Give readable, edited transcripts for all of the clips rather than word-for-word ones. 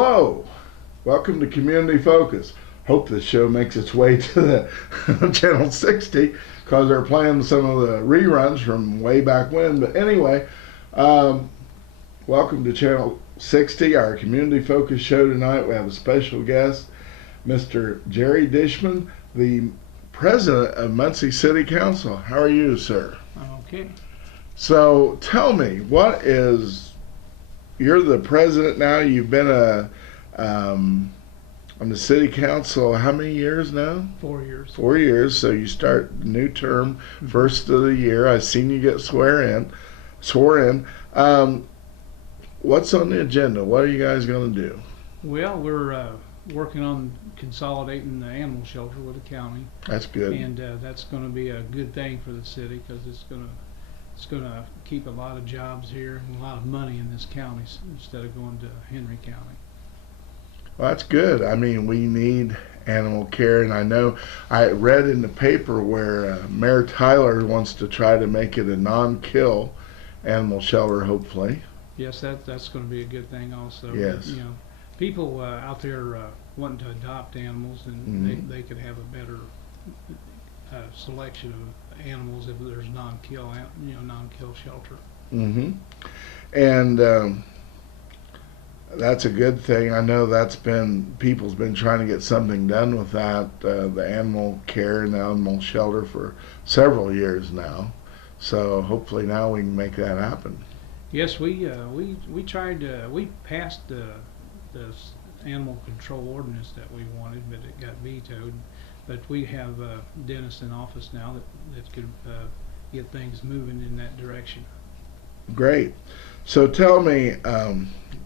Hello, welcome to Community Focus. Hope this show makes its way to the Channel 60 because they're playing some of the reruns from way back when. But anyway, welcome to Channel 60, our Community Focus show tonight. We have a special guest, Mr. Jerry Dishman, the president of Muncie City Council. How are you, sir? I'm okay. So tell me, you're the president now. You've been on the city council how many years now? 4 years. 4 years. So you start the new term first of the year. I've seen you get swore in. What's on the agenda? What are you guys going to do? Well, we're working on consolidating the animal shelter with the county. That's good. And that's going to be a good thing for the city because it's going to keep a lot of jobs here and a lot of money in this county instead of going to Henry County. Well, that's good. I mean, we need animal care, and I know I read in the paper where Mayor Tyler wants to try to make it a non-kill animal shelter, hopefully. Yes, that's going to be a good thing also. Yes. You know, people out there wanting to adopt animals, and they could have a better selection of animals if there's non-kill shelter. Mm-hmm. And that's a good thing. I know people's been trying to get something done with that, the animal care and the animal shelter for several years now. So hopefully now we can make that happen. Yes, we passed the animal control ordinance that we wanted, but it got vetoed. But we have Dennis in office now that could get things moving in that direction. Great. So tell me,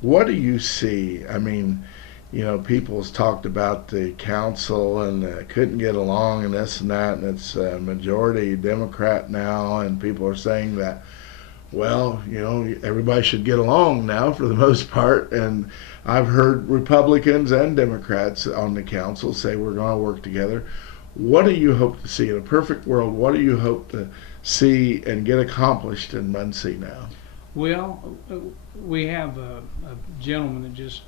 what do you see? I mean, you know, people's talked about the council and couldn't get along and this and that, and it's a majority Democrat now, and people are saying that, well, you know, everybody should get along now for the most part. And I've heard Republicans and Democrats on the council say we're going to work together. What do you hope to see in a perfect world? What do you hope to see and get accomplished in Muncie now? Well, we have a gentleman that just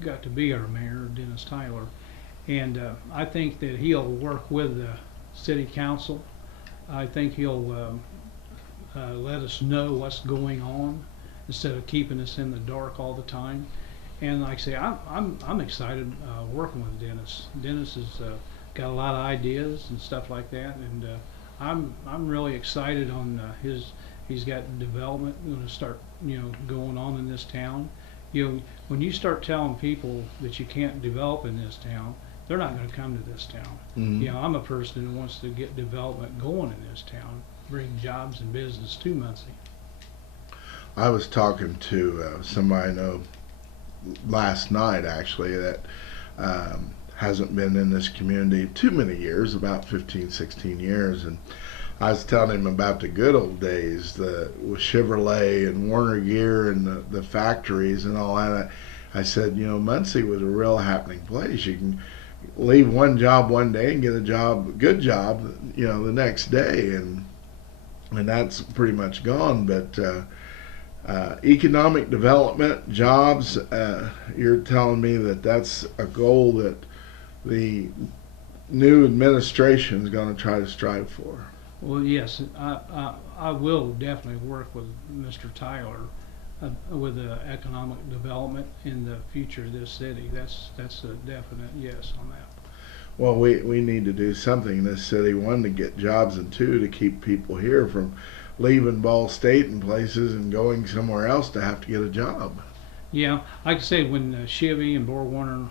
got to be our mayor, Dennis Tyler, and I think that he'll work with the city council. I think he'll let us know what's going on instead of keeping us in the dark all the time. And like I say, I'm excited working with Dennis. Dennis has got a lot of ideas and stuff like that, and I'm really excited on he's got development going to start going on in this town. When you start telling people that you can't develop in this town, they're not going to come to this town. Mm-hmm. I'm a person who wants to get development going in this town, bring jobs and business to Muncie. I was talking to somebody I know last night, actually, that hasn't been in this community too many years, about 15, 16 years, and I was telling him about the good old days, with Chevrolet and Warner Gear and the factories and all that. I said, Muncie was a real happening place. You can leave one job one day and get a good job, the next day, and that's pretty much gone. But economic development, jobs, you're telling me that's a goal that the new administration is going to try to strive for. Well, yes, I will definitely work with Mr. Tyler with the economic development in the future of this city. That's a definite yes on that. Well, we need to do something in this city, one, to get jobs, and two, to keep people here from leaving Ball State and places and going somewhere else to have to get a job. Yeah, like I said, when Chevy and BorgWarner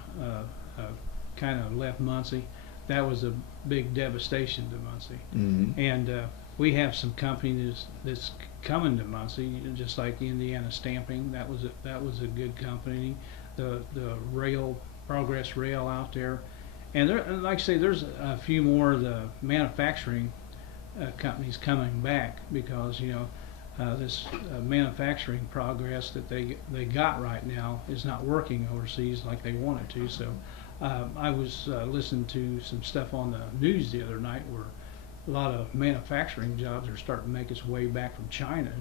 kind of left Muncie, that was a big devastation to Muncie. Mm-hmm. And we have some companies that's coming to Muncie, just like Indiana Stamping. That was a good company. The Progress Rail out there, and like I say, there's a few more of the manufacturing companies coming back because this manufacturing progress that they got right now is not working overseas like they want it to. So I was listening to some stuff on the news the other night where a lot of manufacturing jobs are starting to make its way back from China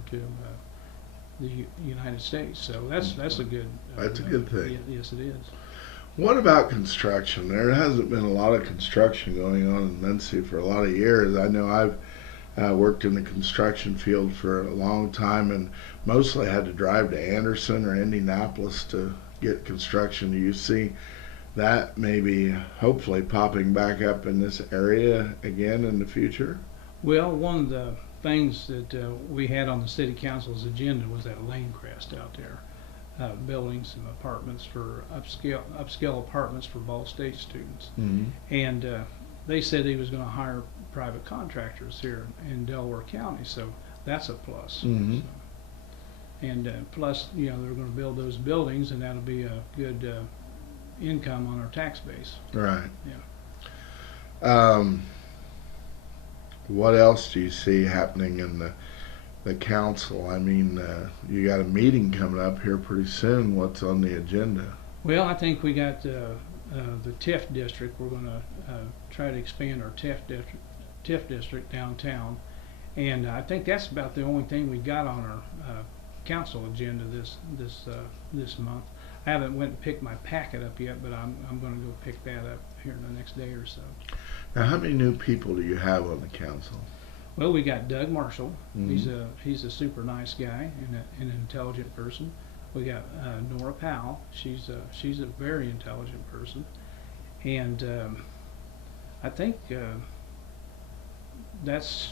United States. So that's a good. That's a good thing. Yes, it is. What about construction? There hasn't been a lot of construction going on in Muncie for a lot of years. I know I've worked in the construction field for a long time, and mostly had to drive to Anderson or Indianapolis to get construction. Do you see that maybe hopefully popping back up in this area again in the future? Well, one of the things that we had on the city council's agenda was that lane crest out there, building some apartments for upscale apartments for Ball State students. Mm-hmm. And they said he was going to hire private contractors here in Delaware County, so that's a plus. Mm-hmm. So, and plus, they're going to build those buildings, and that'll be a good income on our tax base. Right. Yeah. What else do you see happening in the council? I mean, you got a meeting coming up here pretty soon. What's on the agenda? Well, I think we got the TIF district. We're going to try to expand our TIF district downtown, and I think that's about the only thing we got on our council agenda this month. I haven't went and picked my packet up yet, but I'm going to go pick that up here in the next day or so. Now, how many new people do you have on the council? Well, we got Doug Marshall. Mm-hmm. He's a super nice guy and an intelligent person. We got Nora Powell. She's a very intelligent person, and I think that's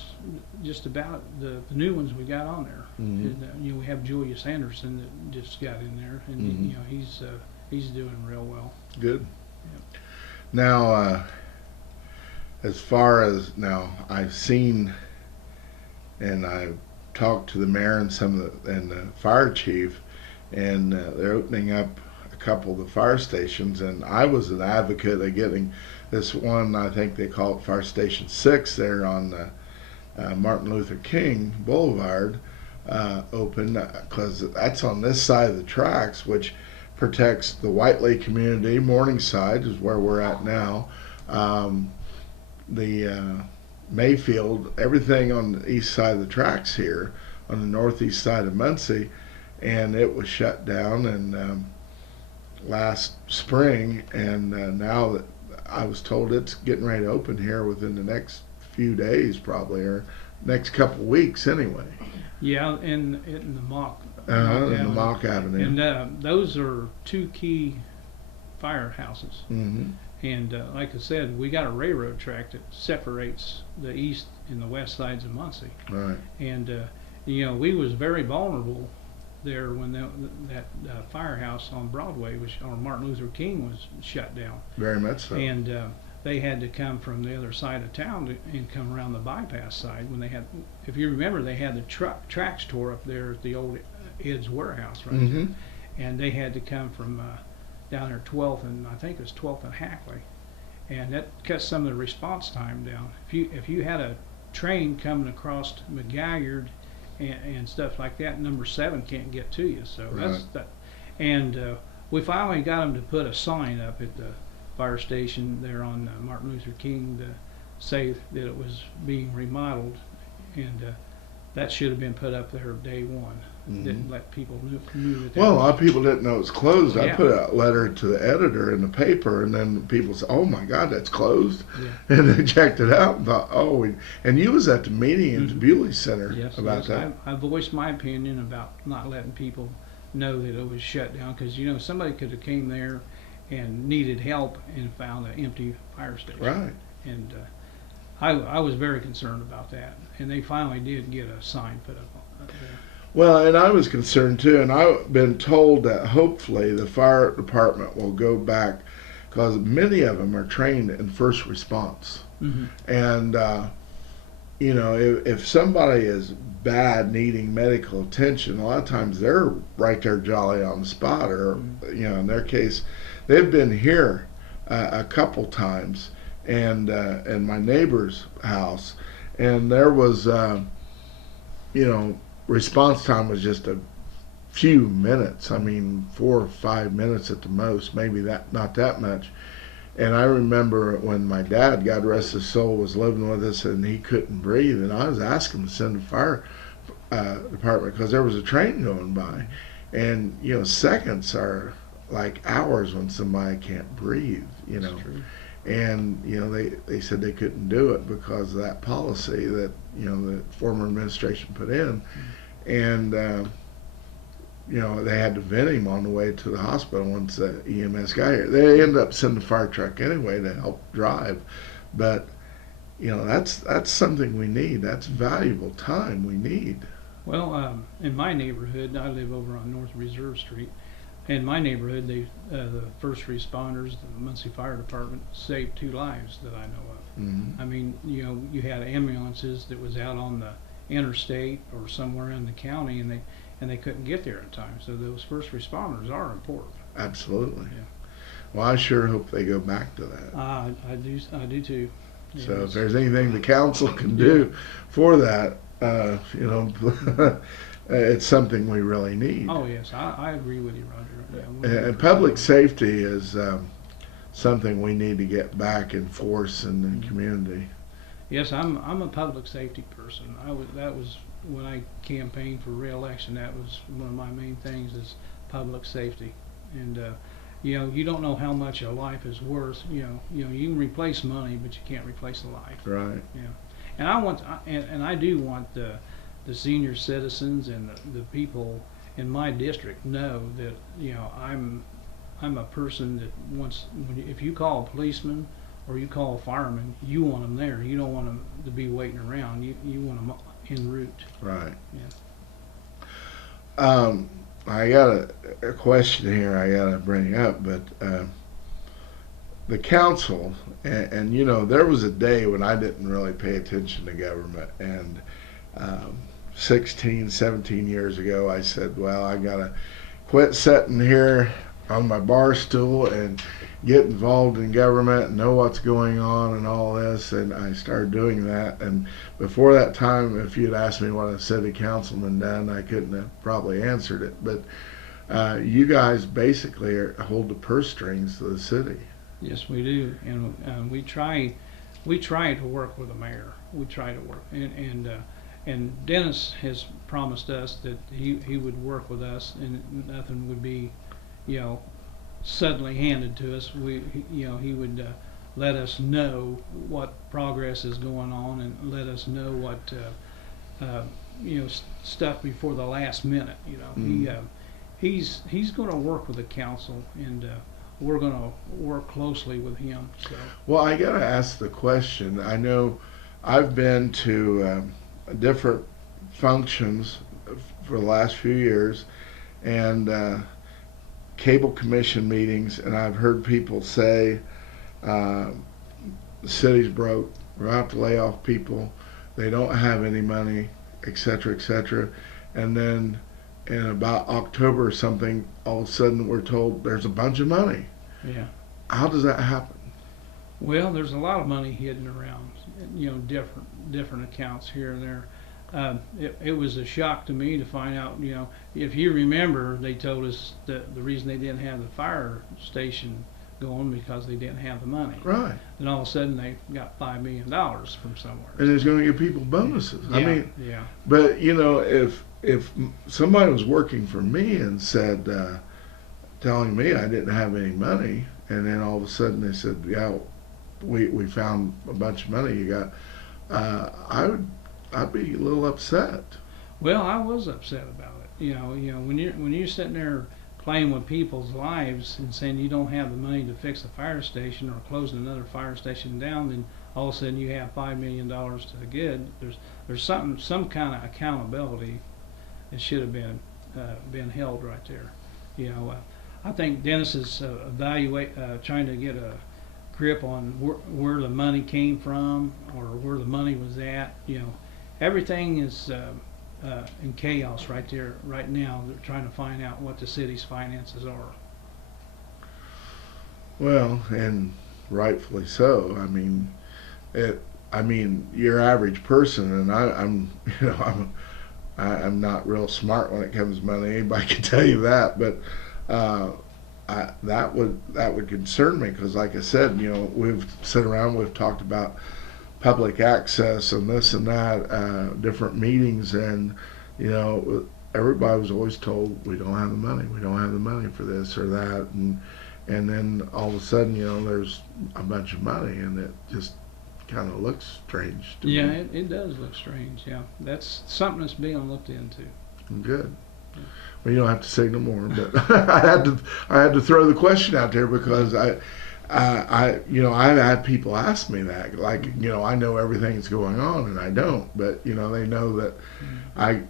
just about the new ones we got on there. Mm-hmm. And, we have Julius Anderson that just got in there, and Mm-hmm. he's doing real well. Good. Yep. Now, as far as I've seen, and I've talked to the mayor and the fire chief, and they're opening up a couple of the fire stations, and I was an advocate of getting this one, I think they call it Fire Station 6 there on Martin Luther King Boulevard, open, because that's on this side of the tracks, which protects the Whiteley community. Morningside is where we're at now. The Mayfield, everything on the east side of the tracks here, on the northeast side of Muncie, and it was shut down and last spring, and now that I was told it's getting ready to open here within the next few days, probably, or next couple weeks anyway. Yeah, in the Mock. In the Mock Avenue. And those are two key firehouses. Mm-hmm. And like I said, we got a railroad track that separates the east and the west sides of Muncie. Right. And we was very vulnerable there when that firehouse on Broadway, on Martin Luther King, was shut down. Very much so. And they had to come from the other side of town and come around the bypass side. When they had, if you remember, they had the tracks tore up there at the old Ed's warehouse, right? Mm-hmm. And they had to come from down there 12th and I think it was 12th and Hackley, and that cut some of the response time down. If you had a train coming across McGaggard and stuff like that, number 7 can't get to you. So right. That's that. And we finally got them to put a sign up at the fire station there on Martin Luther King to say that it was being remodeled, and that should have been put up there day one. Mm-hmm. Didn't let people knew that. Well, a lot of people didn't know it was closed. Yeah. I put a letter to the editor in the paper, and then people said, "Oh my God, that's closed," yeah. And they checked it out and thought, "Oh." And you was at the meeting in the Bewley Center about that. I voiced my opinion about not letting people know that it was shut down, because somebody could have came there and needed help and found an empty fire station. Right. And I was very concerned about that, and they finally did get a sign put up there. Well, and I was concerned too, and I've been told that hopefully the fire department will go back, because many of them are trained in first response. Mm-hmm. And if somebody is bad, needing medical attention, a lot of times they're right there jolly on the spot, or in their case, they've been here a couple times, and in my neighbor's house, and there was response time was just a few minutes. I mean, 4 or 5 minutes at the most, maybe not that much. And I remember when my dad, God rest his soul, was living with us and he couldn't breathe, and I was asking him to send a department because there was a train going by, and you know seconds are like hours when somebody can't breathe. You know, That's true. and you know they said they couldn't do it because of that policy that you know the former administration put in, and you know they had to vent him on the way to the hospital once the EMS got here. They ended up sending the fire truck anyway to help drive, but you know that's something we need. That's valuable time we need. Well, in my neighborhood, I live over on North Reserve Street. In my neighborhood, the first responders, the Muncie Fire Department, saved 2 lives that I know of. Mm-hmm. I mean, you know, you had ambulances that was out on the interstate or somewhere in the county, and they couldn't get there in time. So those first responders are important. Absolutely. Yeah. Well, I sure hope they go back to that. I do too. So Yes. if there's anything the council can do for that, you know, it's something we really need. Oh yes, I agree with you, Roger. Yeah, And public safety is something we need to get back in force in the community. Yes, I'm a public safety person. That was when I campaigned for re-election. That was one of my main things is public safety. And you know, you don't know how much a life is worth. You can replace money, but you can't replace a life. Right. Yeah. And I do want the senior citizens and the people in my district know that you know I'm a person that wants. If you call a policeman or you call a fireman, you want them there. You don't want them to be waiting around. You want them en route. Right. Yeah. I got a question here I got to bring up, but the council, and you know, there was a day when I didn't really pay attention to government, and 16, 17 years ago, I said, well, I got to quit sitting here on my bar stool and get involved in government and know what's going on and all this, and I started doing that. And before that time, if you'd asked me what a city councilman done, I couldn't have probably answered it. But you guys basically hold the purse strings to the city. Yes, we do, and we try to work with the mayor. We try to work, and Dennis has promised us that he would work with us, and nothing would be, you know, suddenly handed to us. He would let us know what progress is going on, and let us know what stuff before the last minute. You know, he's going to work with the council, and we're going to work closely with him. So. Well, I got to ask the question. I know I've been to different functions for the last few years, and cable commission meetings, and I've heard people say the city's broke, we're going to have to lay off people, they don't have any money, etc., etc. And then in about October or something, all of a sudden we're told there's a bunch of money. Yeah. How does that happen? Well, there's a lot of money hidden around, you know, different accounts here and there. It was a shock to me to find out, you know, if you remember, they told us that the reason they didn't have the fire station going because they didn't have the money. Right. Then all of a sudden they got $5 million from somewhere. And it's going to give people bonuses. Yeah, I mean, yeah. but you know, if somebody was working for me and said, telling me I didn't have any money, and then all of a sudden they said, yeah, we found a bunch of money you got, I'd be a little upset. Well, I was upset about it. You know, when you're sitting there playing with people's lives and saying you don't have the money to fix a fire station or closing another fire station down, then all of a sudden you have $5 million to the good. There's some kind of accountability that should have been held right there. You know, I think Dennis is trying to get a grip on where the money came from or where the money was at. You know, everything is in chaos right there right now. They're trying to find out what the city's finances are. Well, and rightfully so. I mean, your average person, and I'm not real smart when it comes to money. Anybody can tell you that, but that would concern me because, like I said, you know, we've sat around, we've talked about public access and this and that, different meetings, and you know, everybody was always told we don't have the money, we don't have the money for this or that, and then all of a sudden, you know, there's a bunch of money, and it just kind of looks strange to Yeah, me. it does look strange. Yeah, that's something that's being looked into. Good. Well, you don't have to say no more, but I had to throw the question out there because you know, I've had people ask me that, like, you know, I know everything that's going on, and I don't, but you know, they know that I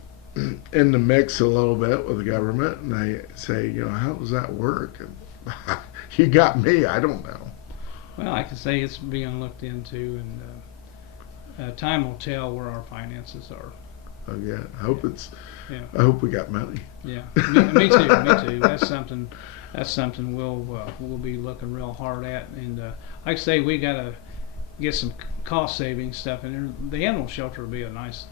in the mix a little bit with the government, and they say, you know, how does that work? And you got me. I don't know. Well, I can say it's being looked into, and time will tell where our finances are. Oh yeah, I hope it's. Yeah, I hope we got money. yeah. Me too. Me too. That's something. That's something we'll be looking real hard at. And like I say, we gotta get some cost saving stuff in there. The animal shelter will be a nice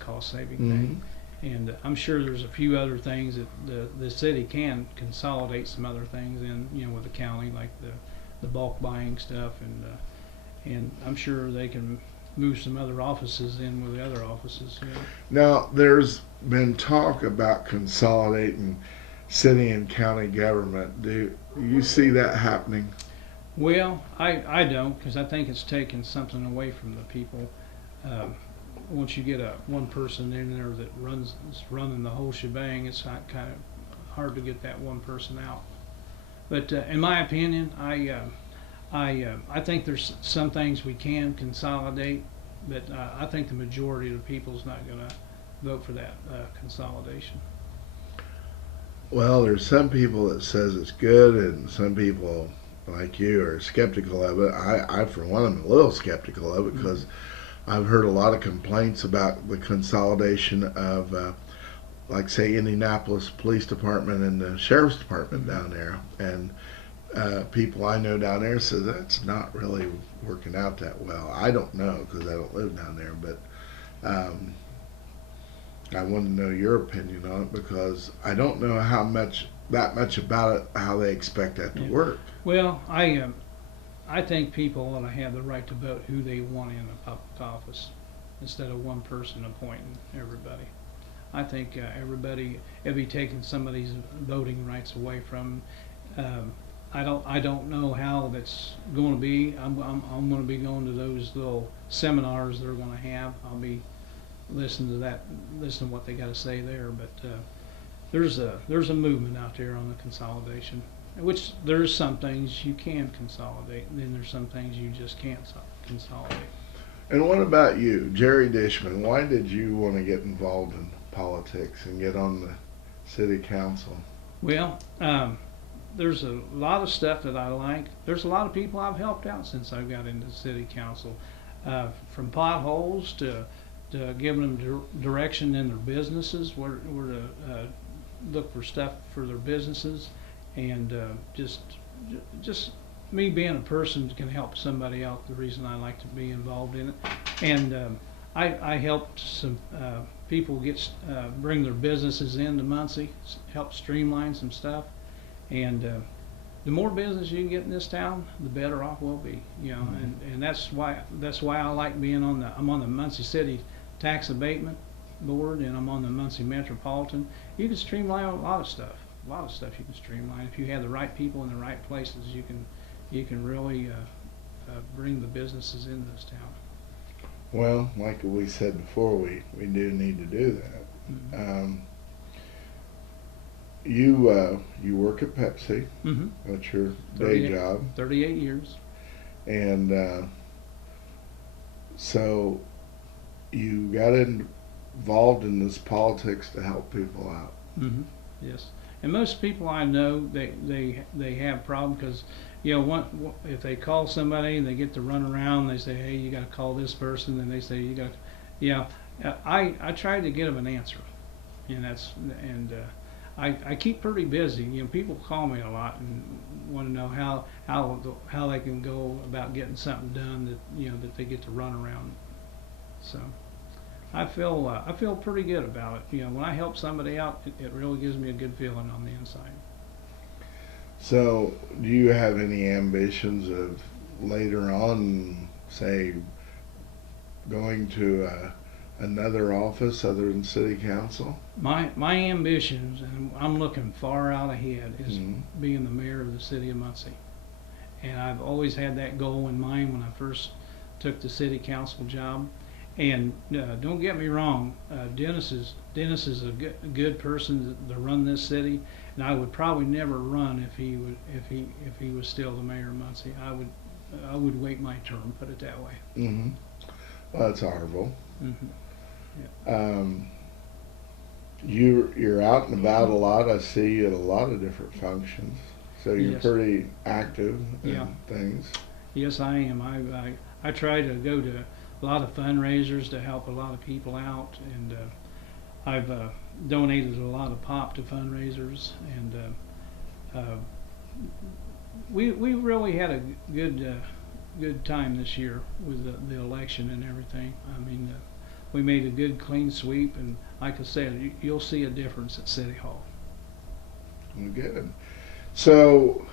cost saving thing. And I'm sure there's a few other things that the city can consolidate some other things in, you know, with the county, like the bulk buying stuff, and I'm sure they can move some other offices in with the other offices. You know. Now, there's been talk about consolidating city and county government. Do you see that happening? Well, I don't, because I think it's taking something away from the people. Um, Once you get one person in there that is running the whole shebang, it's not kind of hard to get that one person out. But in my opinion, I think there's some things we can consolidate, but I think the majority of the people's not going to vote for that consolidation. Well, there's some people that says it's good, and some people like you are skeptical of it. I for one, am a little skeptical of it because I've heard a lot of complaints about the consolidation of, like, say, Indianapolis Police Department and the Sheriff's Department down there, and people I know down there says that's not really working out that well. I don't know because I don't live down there, but I want to know your opinion on it because I don't know that much about it, how they expect that to work. Well, I think people ought to have the right to vote who they want in a public office instead of one person appointing everybody. I think everybody, it'd be taking somebody's voting rights away from them. I don't know how that's going to be. I'm going to be going to those little seminars they're going to have. I'll be listening to what they got to say there. But there's a movement out there on the consolidation, which there's some things you can consolidate, and then there's some things you just can't consolidate. And what about you, Jerry Dishman? Why did you want to get involved in politics and get on the city council? Well, there's a lot of stuff that I like. There's a lot of people I've helped out since I got into the city council, from potholes to giving them direction in their businesses, where to look for stuff for their businesses, and just me being a person that can help somebody out. The reason I like to be involved in it, and I helped some people bring their businesses into Muncie, help streamline some stuff, and the more business you can get in this town, the better off we'll be. You know, and that's why I like being I'm on the Muncie City Tax Abatement Board, and I'm on the Muncie Metropolitan. You can streamline a lot of stuff. A lot of stuff you can streamline if you have the right people in the right places. You can really bring the businesses into this town. Well, like we said before, we do need to do that. Mm-hmm. You work at Pepsi. Mm-hmm. That's your day job. 38 years. And so you got involved in this politics to help people out. Mm-hmm. Yes. And most people I know, they have problems because, you know, if they call somebody and they get to run around, they say, hey, you got to call this person, and they say you got, yeah. I try to get them an answer, and I keep pretty busy. You know, people call me a lot and want to know how they can go about getting something done that they get to run around. So I feel pretty good about it. You know, when I help somebody out, it really gives me a good feeling on the inside. So, do you have any ambitions of later on, say, going to another office other than city council? My ambitions, and I'm looking far out ahead, is Mhm. being the mayor of the city of Muncie. And I've always had that goal in mind when I first took the city council job. And don't get me wrong, Dennis is a good person to run this city, and I would probably never run if he was still the mayor of Muncie. I would wait my turn, put it that way. Mm-hmm. Well, that's honorable. Mm-hmm. Um, you're out and about a lot. I see you at a lot of different functions. So you're Yes. pretty active in Yeah. things. Yes, I am. I try to go to a lot of fundraisers to help a lot of people out, and I've donated a lot of pop to fundraisers, and we really had a good time this year with the election and everything. I mean, we made a good clean sweep, and like I said, you'll see a difference at City Hall. Good. So,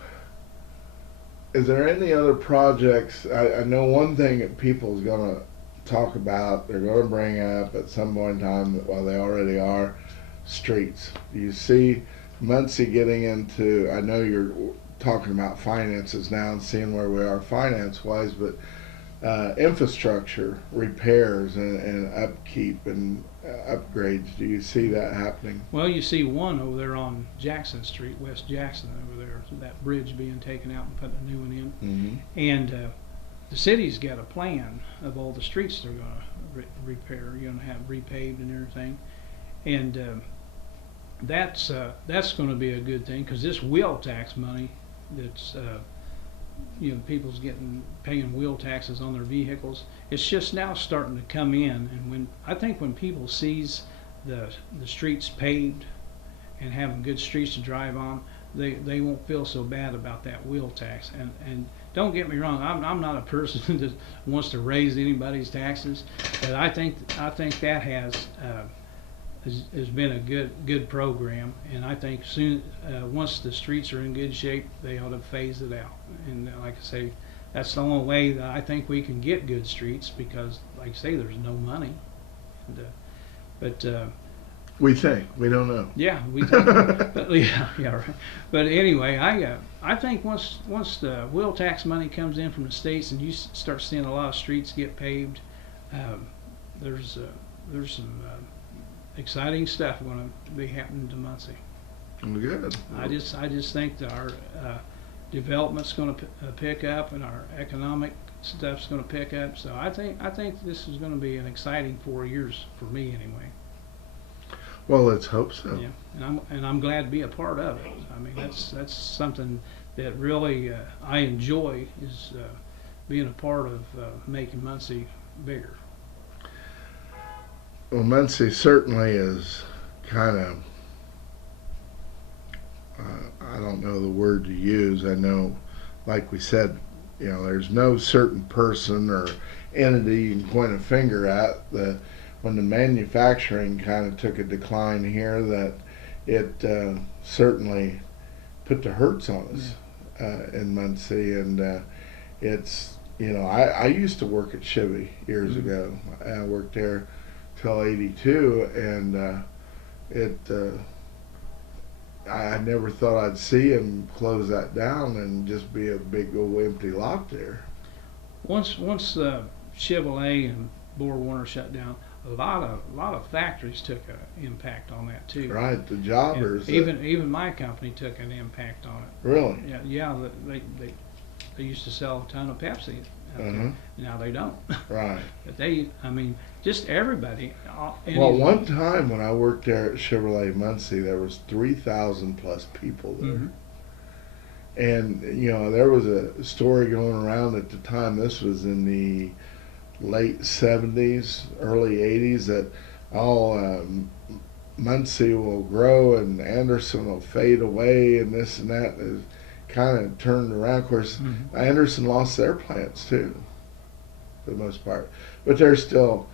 is there any other projects? I know one thing that people's gonna talk about, they're gonna bring up at some point in time, well, they already are, streets. Do you see Muncie getting into, I know you're talking about finances now and seeing where we are finance-wise, but infrastructure repairs and upkeep and upgrades, do you see that happening? Well, you see one over there on Jackson Street, West Jackson over there, that bridge being taken out and put a new one in. Mm-hmm. And the city's got a plan of all the streets they're going to repair, going to have repaved and everything. And that's going to be a good thing, because this wheel tax money that's people's paying wheel taxes on their vehicles, it's just now starting to come in. And I think when people sees the streets paved and having good streets to drive on, they won't feel so bad about that wheel tax. And don't get me wrong, I'm not a person that wants to raise anybody's taxes, but I think that has been a good program, and I think soon once the streets are in good shape, they ought to phase it out. And like I say, that's the only way that I think we can get good streets, because like I say, there's no money. And, We think, we don't know. yeah, we think, but, yeah, right. But anyway, I think once the wheel tax money comes in from the states and you start seeing a lot of streets get paved, there's some exciting stuff going to be happening to Muncie. Good. I just think that our development's going to pick up, and our economic stuff's going to pick up. So I think this is going to be an exciting 4 years for me anyway. Well, let's hope so. Yeah, and I'm glad to be a part of it. I mean, that's something that really I enjoy, is being a part of making Muncie bigger. Well, Muncie certainly is kind of, I don't know the word to use. I know, like we said, there's no certain person or entity you can point a finger at. When the manufacturing kind of took a decline here, that it certainly put the hurts on us in Muncie. And it's, I used to work at Chevy years ago. I worked there till '82, and I never thought I'd see him close that down and just be a big old empty lot there. Once Chevrolet and BorgWarner shut down, a lot of factories took an impact on that too. Right, the jobbers. Even my company took an impact on it. Really? Yeah. They used to sell a ton of Pepsi. Now they don't. Right. But just everybody. Well, one time when I worked there at Chevrolet Muncie, there was 3,000 plus people there. Mm-hmm. And, there was a story going around at the time, this was in the late 70s, early 80s, that Muncie will grow and Anderson will fade away and this and that. Is kind of turned around. Of course, Anderson lost their plants too, for the most part. But they're still,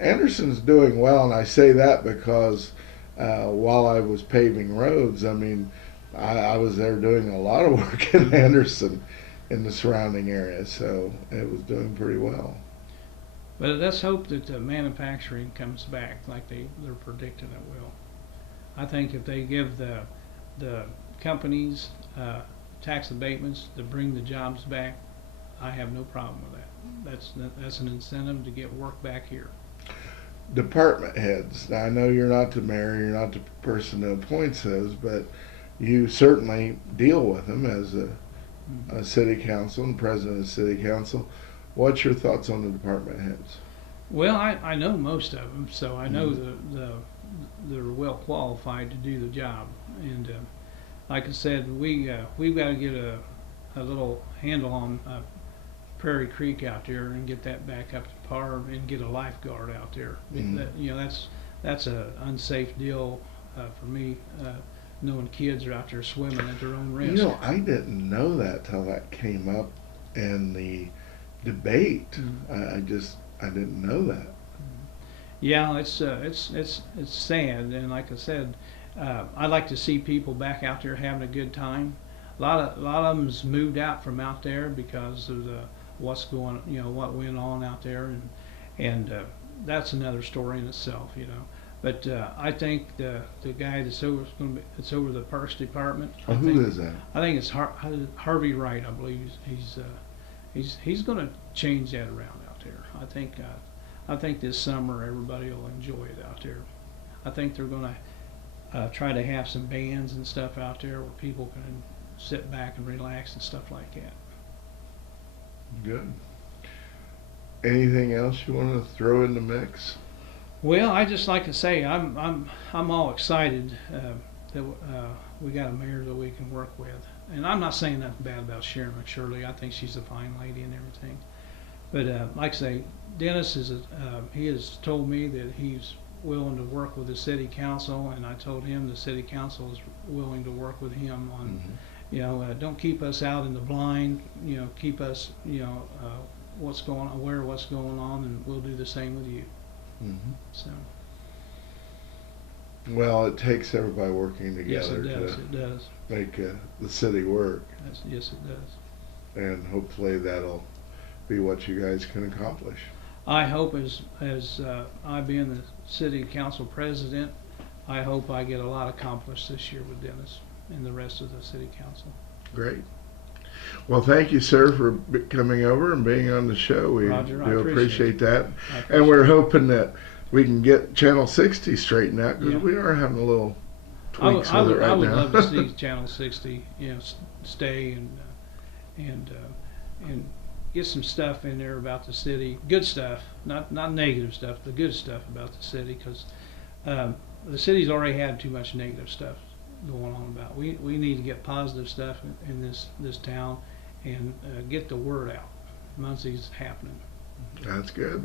Anderson's doing well, and I say that because while I was paving roads, I was there doing a lot of work in Anderson in the surrounding area, so it was doing pretty well. But let's hope that the manufacturing comes back like they're predicting it will. I think if they give the companies tax abatements to bring the jobs back, I have no problem with that. That's an incentive to get work back here. Department heads. Now, I know you're not the mayor, you're not the person that appoints those, but you certainly deal with them as a city council and president of the city council. What's your thoughts on the department heads? Well, I know most of them, so I know they're well qualified to do the job. And like I said, we've got to get a little handle on Prairie Creek out there and get that back up to par and get a lifeguard out there. That's a unsafe deal for me. Knowing kids are out there swimming at their own risk. I didn't know that till that came up in the debate. I didn't know that. Yeah, it's sad, and like I said, I like to see people back out there having a good time. A lot of them's moved out from out there because of what went on out there, and that's another story in itself, But I think the guy that's over the Parks Department. Who is that? I think it's Harvey Wright. I believe he's going to change that around out there. I think this summer everybody will enjoy it out there. I think they're going to try to have some bands and stuff out there where people can sit back and relax and stuff like that. Good. Anything else you want to throw in the mix? Well, I just like to say I'm all excited that we got a mayor that we can work with, and I'm not saying nothing bad about Sharon McShirley. I think she's a fine lady and everything. But like I say, Dennis he has told me that he's willing to work with the city council, and I told him the city council is willing to work with him on, don't keep us out in the blind. Keep us, what's going on, and we'll do the same with you. So. Well, it takes everybody working Yes, together it does. Make the city work. Yes, it does. And hopefully that'll be what you guys can accomplish. I hope as I being the city council president, I hope I get a lot accomplished this year with Dennis and the rest of the city council. Great. Well, thank you, sir, for coming over and being on the show. We Roger, do appreciate that. And we're hoping that we can get Channel 60 straightened out, because we are having a little tweaks with it right now. I would love to see Channel 60, stay and get some stuff in there about the city, good stuff, not negative stuff, the good stuff about the city, because the city's already had too much negative stuff going on about. We need to get positive stuff in this town and get the word out. Muncie's happening. That's good.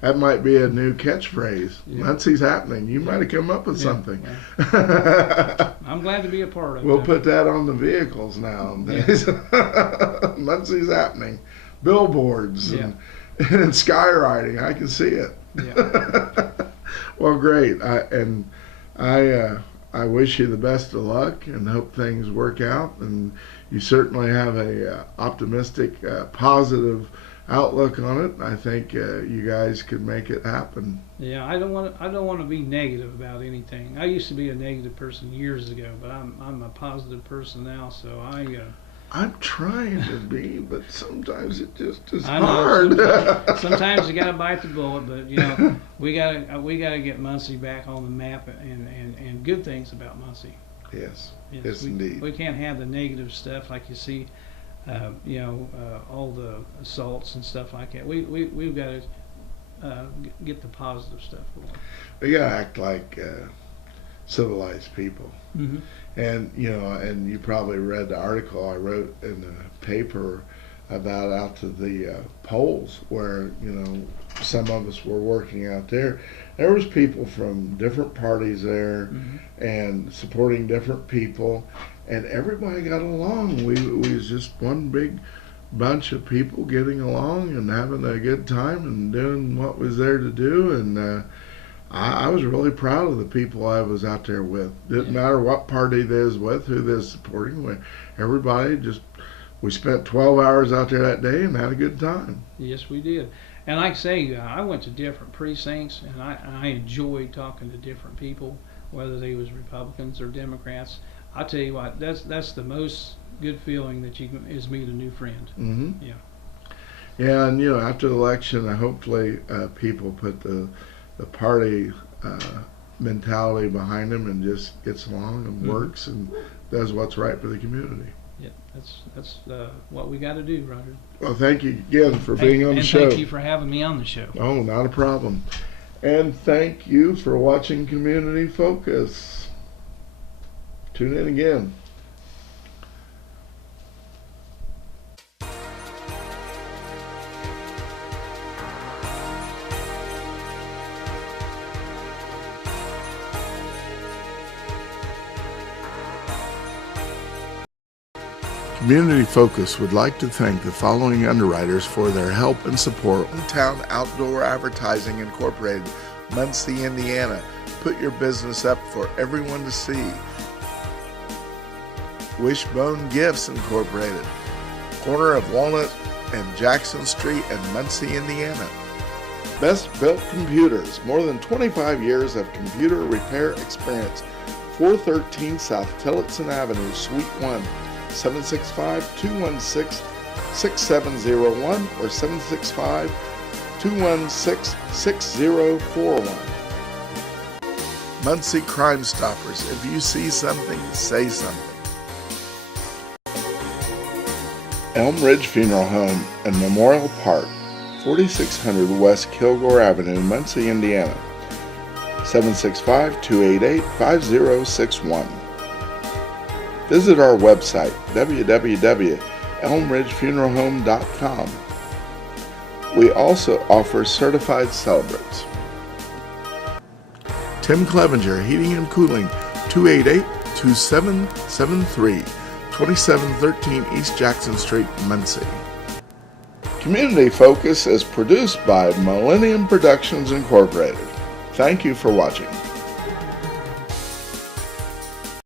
That might be a new catchphrase. Yeah. Muncie's happening. You might have come up with something. Yeah. I'm glad to be a part of it. We'll put that on the vehicles nowadays. Muncie's happening. Billboards and skywriting. I can see it. Yeah. Well, great. I wish you the best of luck and hope things work out. And you certainly have a optimistic, positive outlook on it. I think you guys could make it happen. Yeah, I don't want to be negative about anything. I used to be a negative person years ago, but I'm a positive person now. So I'm trying to be, but sometimes it just is hard. hard. Sometimes you gotta bite the bullet, but we gotta get Muncie back on the map and good things about Muncie. Yes, indeed. We can't have the negative stuff like you see, all the assaults and stuff like that. We've got to get the positive stuff going. We gotta act like civilized people. Mm-hmm. And and you probably read the article I wrote in the paper about out to the polls where some of us were working out there. There was people from different parties there, and supporting different people, and everybody got along. We was just one big bunch of people getting along and having a good time and doing what was there to do. And I was really proud of the people I was out there with. Didn't matter what party they was with, who they was supporting. Everybody we spent 12 hours out there that day and had a good time. Yes, we did. And like I say, I went to different precincts, and I enjoyed talking to different people, whether they was Republicans or Democrats. I tell you what, that's the most good feeling that you can is meet a new friend. Mm-hmm. Yeah. Yeah, and after the election, hopefully people put the party mentality behind them and just gets along and works and does what's right for the community. Yeah, that's what we got to do, Roger. Well, thank you again for being on the show. And thank you for having me on the show. Oh, not a problem. And thank you for watching Community Focus. Tune in again. Community Focus would like to thank the following underwriters for their help and support. Hometown Outdoor Advertising Incorporated, Muncie, Indiana. Put your business up for everyone to see. Wishbone Gifts Incorporated, corner of Walnut and Jackson Street in Muncie, Indiana. Best Built Computers, more than 25 years of computer repair experience. 413 South Tillotson Avenue, Suite 1. 765-216-6701 or 765-216-6041. Muncie Crime Stoppers. If you see something, say something. Elm Ridge Funeral Home and Memorial Park, 4600 West Kilgore Avenue, Muncie, Indiana. 765-288-5061. Visit our website, www.elmridgefuneralhome.com. We also offer certified celebrants. Tim Clevenger, Heating and Cooling, 288-2773, 2713 East Jackson Street, Muncie. Community Focus is produced by Millennium Productions Incorporated. Thank you for watching.